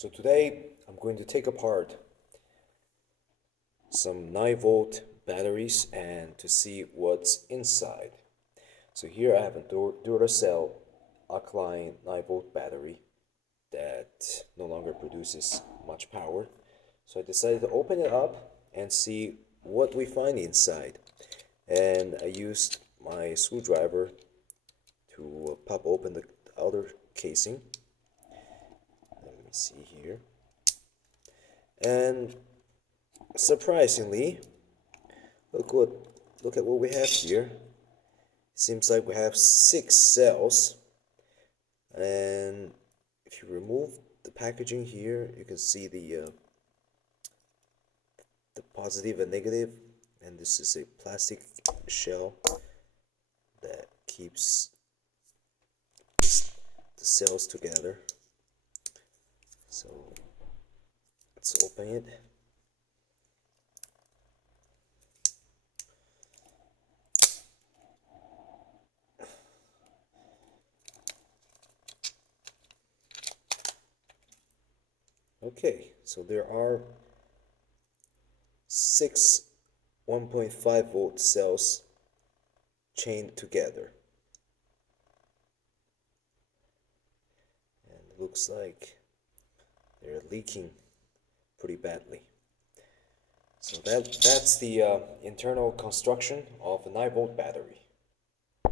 So today I'm going to take apart some 9-volt batteries and to see what's inside. So here I have a Duracell akaline 9-volt battery that no longer produces much power. So I decided to open it up and see what we find inside. And I used my screwdriver to pop open the outer casing. Let me see here. And surprisingly, look at what we have here. Seems like we have 6 cells, and if you remove the packaging here, you can see the positive and negative, and this is a plastic shell that keeps the cells together. So let's open it. Okay, so there are 6 1.5 volt cells chained together. And it looks like they're leaking pretty badly. So that's the internal construction of a 9-volt battery.